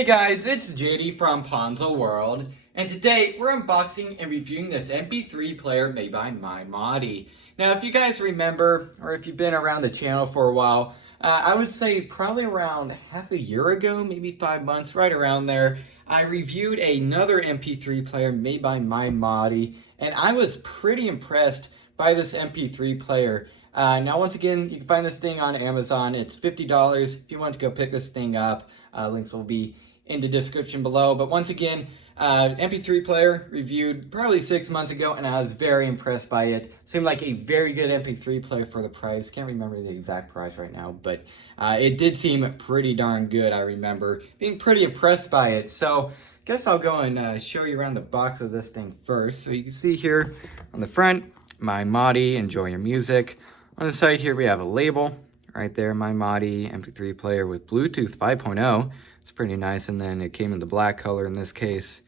Hey guys, it's JD from Ponzo World, and today we're unboxing and reviewing this MP3 player made by MYMAHDI. Now, if you guys remember, or if you've been around the channel for a while, I would say probably around half a year ago, maybe 5 months, right around there, I reviewed another MP3 player made by MYMAHDI, and I was pretty impressed by this MP3 player. Now, once again, you can find this thing on Amazon. It's $50 if you want to go pick this thing up. Links will be in the description below. But once again, MP3 player reviewed probably 6 months ago, and I was very impressed by it. Seemed like a very good MP3 player for the price. Can't remember the exact price right now, but it did seem pretty darn good. I remember being pretty impressed by it. So guess I'll go and show you around the box of this thing first. So you can see here on the front, MYMAHDI, enjoy your music. On the side here, we have a label right there, MYMAHDI MP3 player with Bluetooth 5.0. It's pretty nice, and then it came in the black color in this case.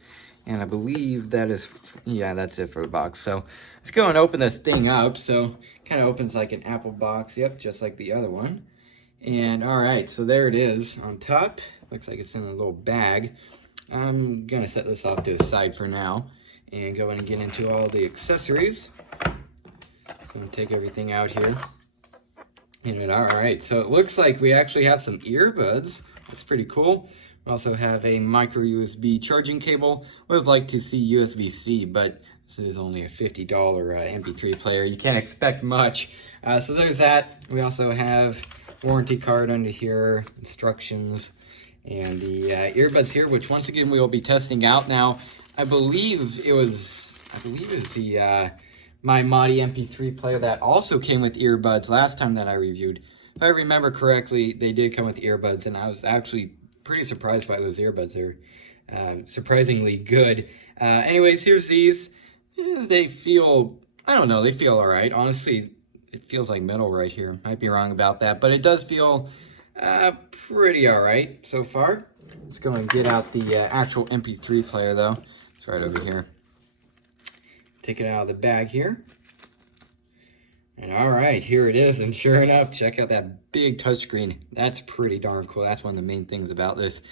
And I believe that is, yeah, that's it for the box. So let's go and open this thing up. So kind of opens like an Apple box, yep, just like the other one. And all right, so there it is on top. Looks like it's in a little bag. I'm gonna set this off to the side for now and go in and get into all the accessories. Gonna take everything out here. And all right, so it looks like we actually have some earbuds. That's pretty cool. We also have a micro USB charging cable. Would have liked to see USB-C, but this is only a $50 MP3 player. You can't expect much. So there's that. We also have warranty card under here, instructions, and the earbuds here, which once again we will be testing out. Now, I believe it was the MYMAHDI MP3 player that also came with earbuds last time that I reviewed. If I remember correctly, they did come with earbuds, and I was actually pretty surprised by those earbuds. They're surprisingly good. Anyways, here's these. They feel, I don't know, they feel all right. Honestly, it feels like metal right here. Might be wrong about that, but it does feel pretty all right so far. Let's go and get out the actual MP3 player, though. It's right over here. Take it out of the bag here. And all right, here it is. And sure enough, check out that big touchscreen. That's pretty darn cool. That's one of the main things about this.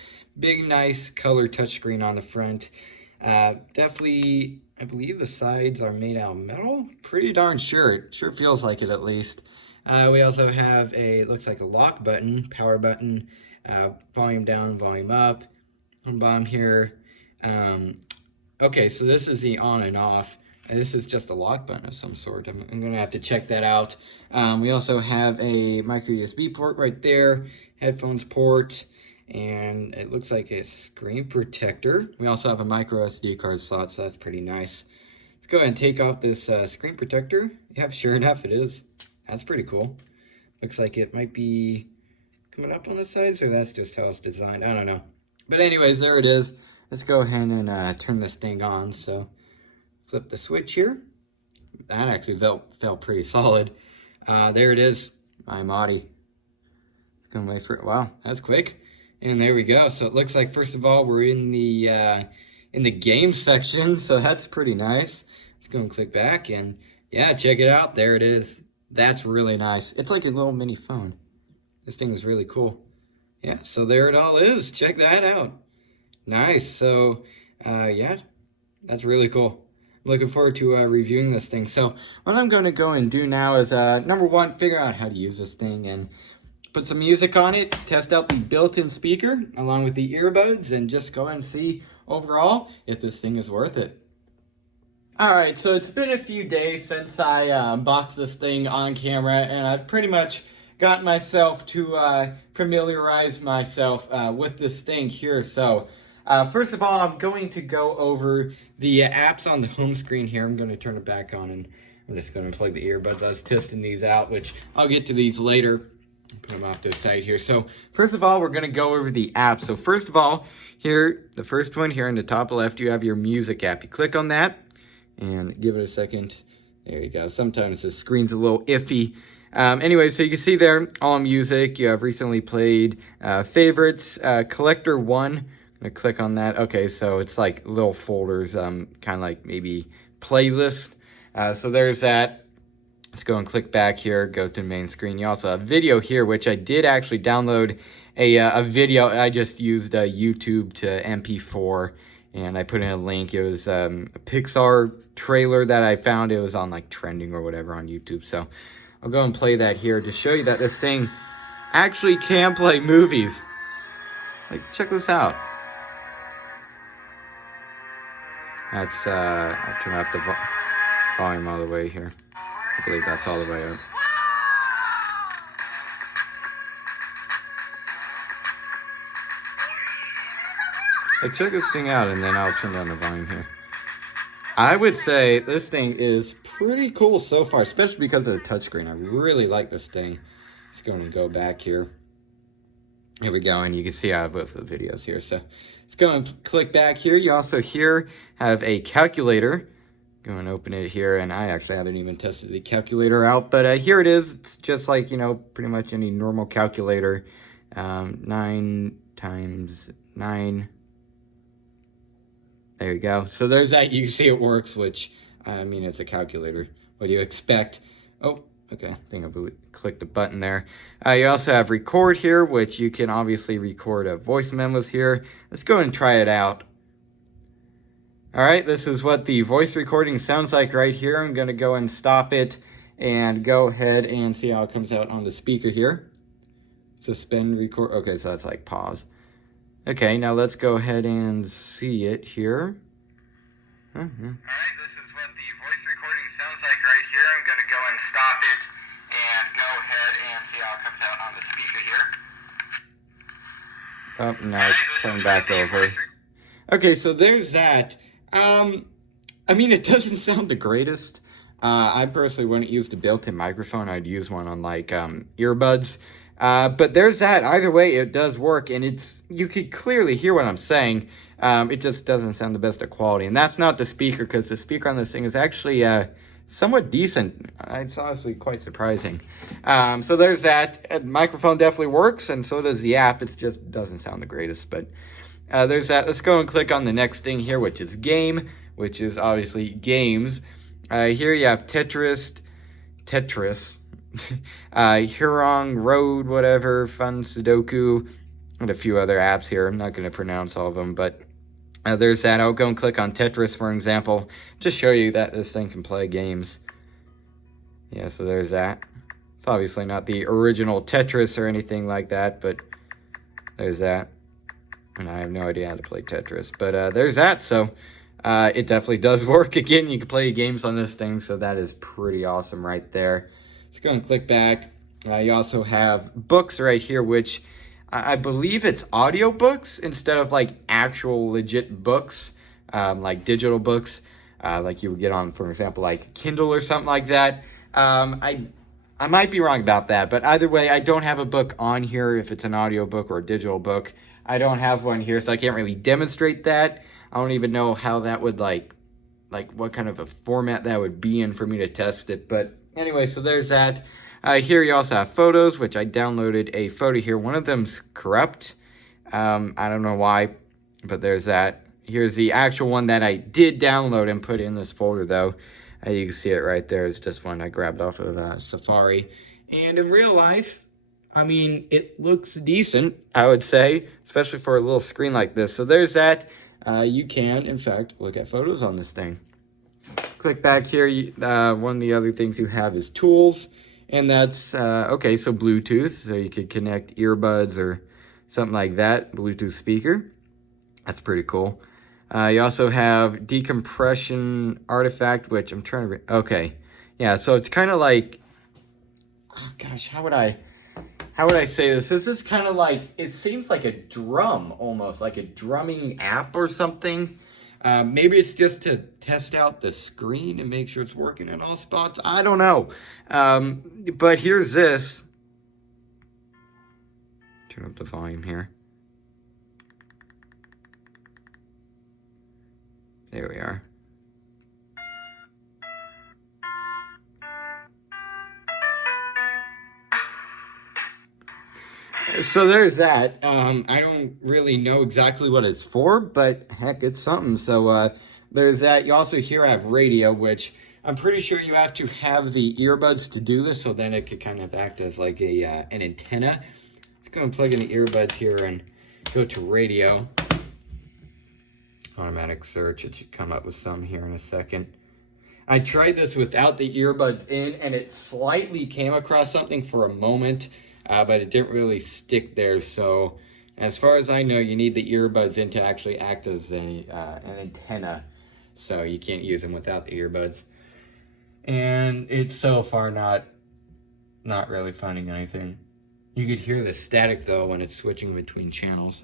Big, nice color touchscreen on the front. Definitely, I believe the sides are made out of metal. Pretty darn sure. It sure feels like it at least. We also have a, looks like a lock button, power button, volume down, volume up. On the bottom here. Okay, so this is the on and off. And this is just a lock button of some sort. I'm going to have to check that out. We also have a micro USB port right there, headphones port, and it looks like a screen protector. We also have a micro SD card slot, so that's pretty nice. Let's go ahead and take off this screen protector. Yep, sure enough, it is. That's pretty cool. Looks like it might be coming up on the sides, or that's just how it's designed. I don't know. But anyways, there it is. Let's go ahead and turn this thing on. So flip the switch here. That actually felt pretty solid. There it is, MYMAHDI. It's gonna wait for it. Wow, that's quick. And there we go. So it looks like, first of all, we're in the game section, so that's pretty nice. Let's go and click back, and yeah, check it out. There it is. That's really nice. It's like a little mini phone. This thing is really cool. Yeah, so there it all is. Check that out. Nice. So yeah, that's really cool. I'm looking forward to reviewing this thing. So what I'm going to go and do now is, number one, figure out how to use this thing and put some music on it, test out the built-in speaker along with the earbuds, and just go and see overall if this thing is worth it. Alright, so it's been a few days since I unboxed this thing on camera, and I've pretty much gotten myself to familiarize myself with this thing here. So first of all, I'm going to go over the apps on the home screen here. I'm going to turn it back on, and I'm just going to plug the earbuds. I was testing these out, which I'll get to these later. Put them off to the side here. So first of all, we're going to go over the app. So first of all, here, the first one here in the top left, you have your music app. You click on that and give it a second. There you go. Sometimes the screen's a little iffy. Anyway, so you can see there, all music. You have recently played, favorites, collector one. I'm gonna click on that. Okay, so it's like little folders, kind of like maybe playlist. So there's that. Let's go and click back here, go to the main screen. You also have video here, which I did actually download a video. I just used YouTube to MP4, and I put in a link. It was a Pixar trailer that I found. It was on like trending or whatever on YouTube. So I'll go and play that here to show you that this thing actually can play movies. Like, check this out. That's, I'll turn up the volume all the way here. I believe that's all the way up. Like, check this thing out, and then I'll turn down the volume here. I would say this thing is pretty cool so far, especially because of the touchscreen. I really like this thing. Let's go and go back here. Here we go, and you can see I have both the videos here. So let's go and click back here. You also here have a calculator. Go and open it here, and I actually haven't even tested the calculator out, but here it is. It's just like, you know, pretty much any normal calculator. 9 times 9. There you go. So there's that. You can see it works, which, I mean, it's a calculator. What do you expect? Oh, okay. I think I clicked the button there. You also have record here, which you can obviously record voice memos here. Let's go and try it out. All right, this is what the voice recording sounds like right here. I'm going to go and stop it and go ahead and see how it comes out on the speaker here. Suspend record. Okay, so that's like pause. Okay, now let's go ahead and see it here. All right, this is what the voice recording sounds like right here. I'm going to go and stop it and go ahead and see how it comes out on the speaker here. Oh, now it's playing back over. Okay, so there's that. I mean, it doesn't sound the greatest. I personally wouldn't use the built-in microphone. I'd use one on like earbuds. But there's that. Either way, it does work, and you could clearly hear what I'm saying. It just doesn't sound the best of quality, and that's not the speaker, because the speaker on this thing is actually somewhat decent. It's honestly quite surprising. So there's that. Microphone definitely works, and so does the app. It just doesn't sound the greatest, but there's that. Let's go and click on the next thing here, which is game, which is obviously games. Here you have Tetris. Hurong, Road, whatever, Fun Sudoku, and a few other apps here. I'm not going to pronounce all of them, but there's that. I'll go and click on Tetris, for example, to show you that this thing can play games. Yeah, so there's that. It's obviously not the original Tetris or anything like that, but there's that. And I have no idea how to play Tetris, but there's that. So it definitely does work. Again, you can play games on this thing, so that is pretty awesome right there. Let's go and click back. You also have books right here, which I believe it's audio books instead of like actual legit books, like digital books, like you would get on, for example, like Kindle or something like that. I might be wrong about that, but either way, I don't have a book on here if it's an audio book or a digital book. I don't have one here, so I can't really demonstrate that. I don't even know how that would like what kind of a format that would be in for me to test it, but anyway, so there's that. Here you also have photos, which I downloaded a photo here. One of them's corrupt. I don't know why, but there's that. Here's the actual one that I did download and put in this folder, though. You can see it right there. It's just one I grabbed off of Safari. And in real life, I mean, it looks decent, I would say, especially for a little screen like this. So there's that. You can, in fact, look at photos on this thing. Click back here. One of the other things you have is tools, and that's okay, so Bluetooth, so you could connect earbuds or something like that. Bluetooth speaker, that's pretty cool. You also have decompression artifact, which I'm trying to okay, yeah, so it's kind of like, oh gosh, how would I say this? This is kind of like, it seems like a drum, almost like a drumming app or something. Maybe it's just to test out the screen and make sure it's working in all spots. I don't know. But here's this. Turn up the volume here. There we are. So there's that. I don't really know exactly what it's for, but heck, it's something. So there's that. You also here have radio, which I'm pretty sure you have to have the earbuds to do this, so then it could kind of act as like an antenna. go and plug in the earbuds here and go to radio. Automatic search, it should come up with some here in a second. I tried this without the earbuds in, and it slightly came across something for a moment, but it didn't really stick there. So as far as I know, you need the earbuds in to actually act as an antenna. So you can't use them without the earbuds. And it's so far not really finding anything. You could hear the static though when it's switching between channels.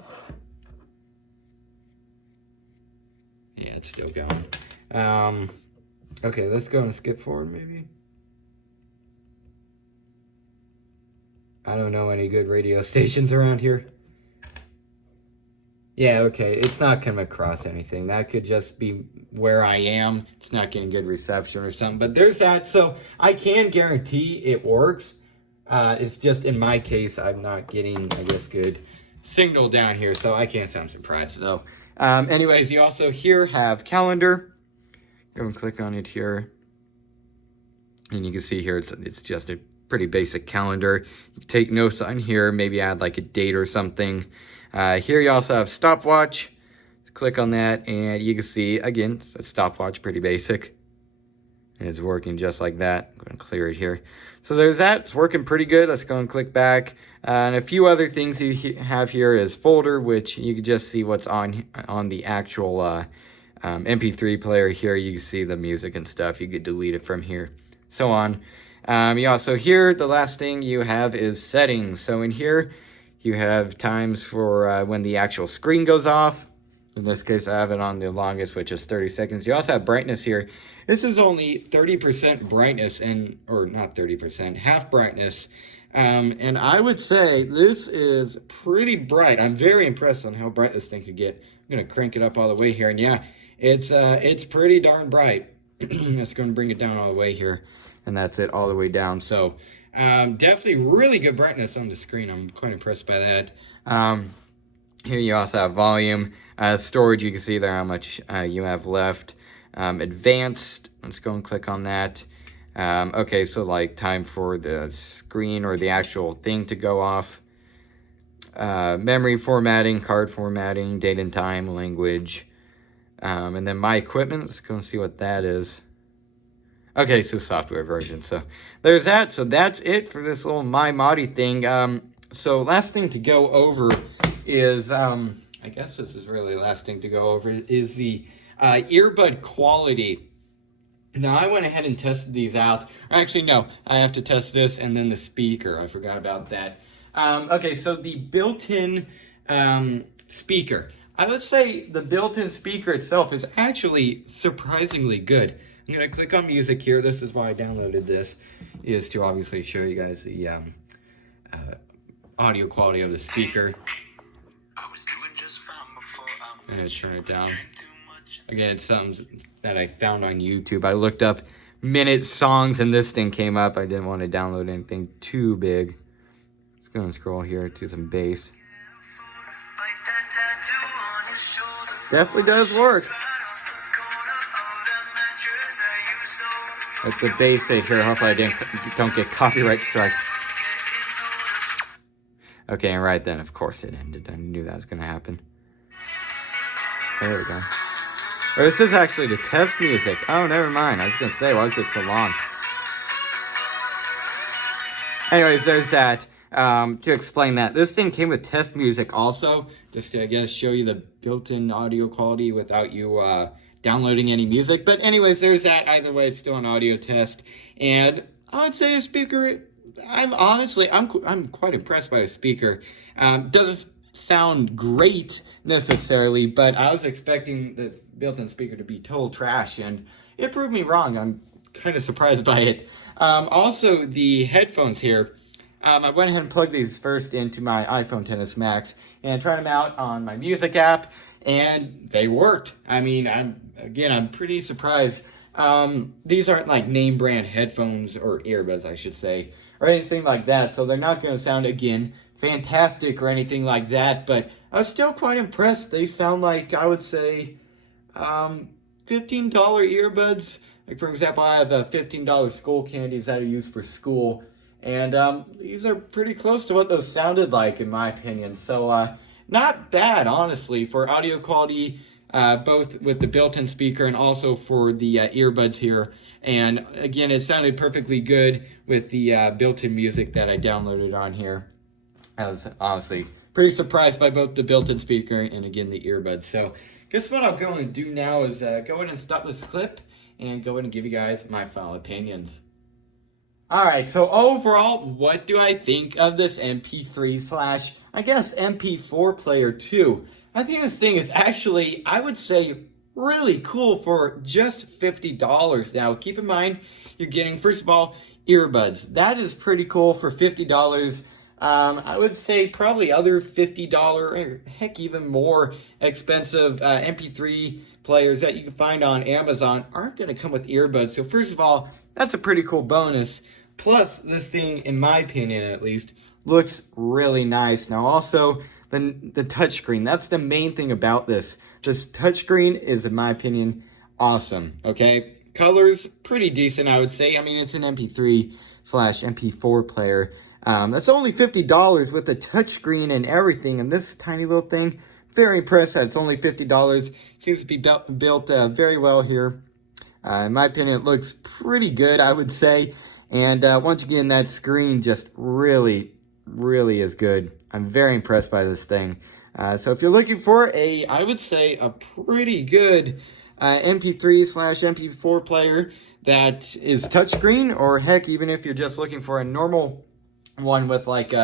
Yeah, it's still going. Okay, let's go and skip forward maybe. I don't know any good radio stations around here. Yeah, okay, it's not coming across anything. That could just be where I am. It's not getting good reception or something, but there's that. So I can guarantee it works. It's just in my case, I'm not getting, I guess, good signal down here, so I can't say I'm surprised though. Anyways, you also here have calendar. Go and click on it here. And you can see here, it's just a pretty basic calendar. You can take notes on here, maybe add like a date or something. Here you also have stopwatch. Let's click on that and you can see, again, it's a stopwatch, pretty basic. And it's working just like that. I'm going to clear it here. So there's that. It's working pretty good. Let's go and click back. And a few other things you have here is folder, which you can just see what's on the actual MP3 player here. You can see the music and stuff. You could delete it from here, so on. You also here, the last thing you have is settings. So in here, you have times for when the actual screen goes off. In this case, I have it on the longest, which is 30 seconds. You also have brightness here. This is only 30% brightness, or not 30%, half brightness. And I would say this is pretty bright. I'm very impressed on how bright this thing could get. I'm going to crank it up all the way here. And yeah, it's pretty darn bright. It's going to bring it down all the way here. And that's it all the way down. So definitely really good brightness on the screen. I'm quite impressed by that. Here you also have volume. Storage, you can see there how much you have left. Advanced, let's go and click on that. Okay, so like time for the screen or the actual thing to go off. Memory formatting, card formatting, date and time, language. And then my equipment, let's go and see what that is. Okay, so software version. So there's that. So that's it for this little MYMAHDI thing. So last thing to go over is, I guess this is really the last thing to go over, is the earbud quality. Now, I went ahead and tested these out. Or actually, no, I have to test this and then the speaker. I forgot about that. Okay, so the built-in speaker. I would say the built-in speaker itself is actually surprisingly good. I'm going to click on music here. This is why I downloaded this, is to obviously show you guys the audio quality of the speaker. I'm going to turn it down. Again, it's something that I found on YouTube. I looked up minute songs and this thing came up. I didn't want to download anything too big. Let's go and scroll here to some bass. Definitely does work. That's the bass right here. Hopefully I don't get copyright strike. Okay, and right then, of course it ended. I knew that was going to happen. There we go. Or this is actually the test music. Oh, never mind. I was going to say, why is it so long? Anyways, there's that. To explain that, this thing came with test music also, just to, I guess, show you the built-in audio quality without you downloading any music. But anyways, there's that. Either way, it's still an audio test. And I would say a speaker, I'm quite impressed by the speaker. Doesn't sound great necessarily, but I was expecting the built-in speaker to be total trash, and it proved me wrong. I'm kind of surprised by it. Also, the headphones here, I went ahead and plugged these first into my iPhone XS Max and tried them out on my music app, and they worked. I mean, I'm pretty surprised. These aren't like name brand headphones, or earbuds I should say, or anything like that, so they're not going to sound, again, fantastic or anything like that, but I was still quite impressed. They sound like, I would say, $15 earbuds. Like, for example, I have $15 school candies that I use for school, And these are pretty close to what those sounded like, in my opinion. So not bad, honestly, for audio quality, both with the built-in speaker and also for the earbuds here. And again, it sounded perfectly good with the built-in music that I downloaded on here. I was honestly pretty surprised by both the built-in speaker and again the earbuds. So guess what I'll go and do now is go ahead and stop this clip and go ahead and give you guys my final opinions. Alright, so overall, what do I think of this MP3 slash, I guess, MP4 player too? I think this thing is actually, I would say, really cool for just $50. Now, keep in mind, you're getting, first of all, earbuds. That is pretty cool for $50. I would say probably other $50 or heck even more expensive MP3 players that you can find on Amazon aren't going to come with earbuds. So first of all, that's a pretty cool bonus. Plus, this thing, in my opinion at least, looks really nice. Now also, the touchscreen, that's the main thing about this. This touchscreen is, in my opinion, awesome, okay? Colors, pretty decent, I would say. I mean, it's an MP3 slash MP4 player. That's only $50 with the touchscreen and everything, and this tiny little thing, very impressed that it's only $50. Seems to be built very well here. In my opinion, it looks pretty good, I would say. And once again, that screen just really is good. I'm very impressed by this thing. So if you're looking for I would say, a pretty good MP3 slash MP4 player that is touchscreen, or heck, even if you're just looking for a normal one with like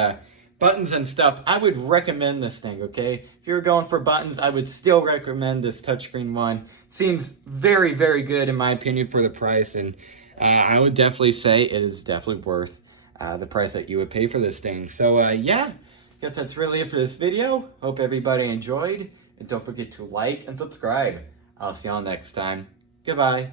buttons and stuff, I would recommend this thing, okay? If you're going for buttons, I would still recommend this touchscreen one. Seems very good in my opinion for the price, and I would definitely say it is definitely worth the price that you would pay for this thing. So yeah, guess that's really it for this video. Hope everybody enjoyed, and don't forget to like and subscribe. I'll see y'all next time. Goodbye.